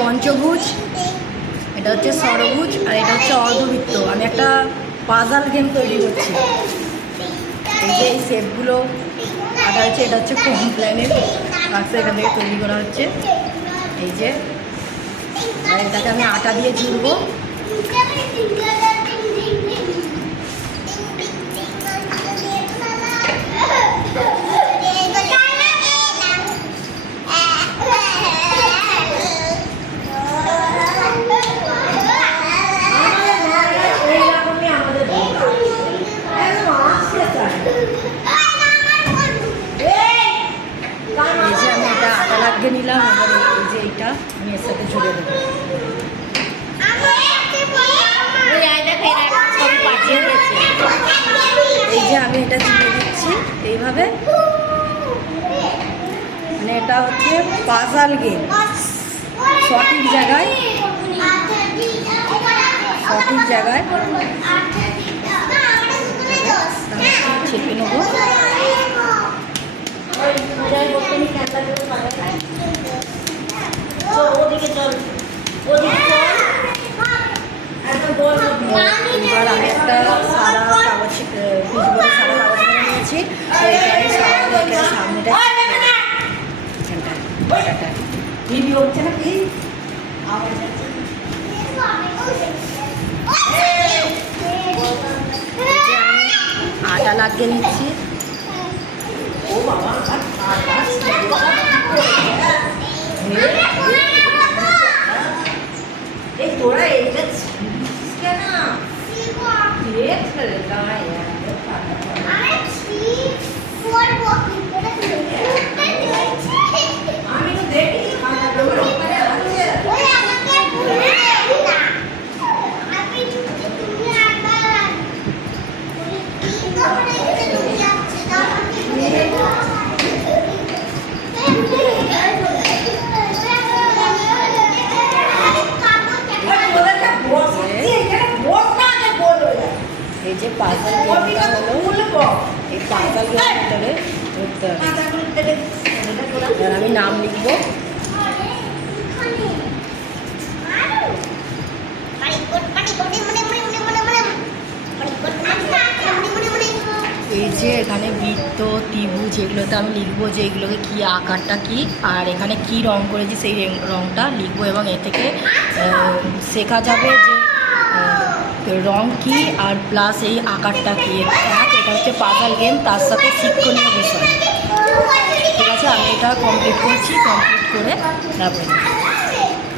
পঞ্চভুজ, এটা হচ্ছে ষড়ভুজ, আর এটা হচ্ছে অর্ধবৃত্ত। আমি একটা পাজাল গেম তৈরি করছি। এই যে এই শেপগুলো আটা হচ্ছে, এটা হচ্ছে কমপ্লেনের বাক্স, এখান থেকে তৈরি করা হচ্ছে। এই যে এটাকে আমি আটা দিয়ে জুড়বো। লাগিয়ে নিলাম, এবার এই যে এইটা আমি এর সাথে জুড়ে দেবো। এই যে আমি এটা জুড়ে দিচ্ছি এইভাবে, মানে এটা হচ্ছে পাজাল গেম। সঠিক জায়গায় ছেপে নেবো। এবার আমি একটা সাদা কাগজ নিয়েছি, সামনেটা ভিডিও হচ্ছে না প্লিজ। আটা লাগিয়ে নিচ্ছি। তোরা এইটা কেন আমি তো দেখি এই যে পাজাল গেমটা হলো, এই পাজাল গেমের ভিতরে ধরতে হবে। এবার আমি নাম লিখবো। এই যে এখানে বৃত্ত, ত্রিভুজ, এগুলোতে আমি লিখবো যে এগুলোকে কী, আকারটা কী, আর এখানে কি রং করেছি সেই রংটা লিখবো। এবং এ থেকে শেখা যাবে যে রং কি আর প্লাস এই আকারটা কি। এটা হচ্ছে পাজাল গেম, তার সাথে শিক্ষণীয় বিষয়। ঠিক আছে, আমি এটা কমপ্লিট করছি, কমপ্লিট করে তারপরে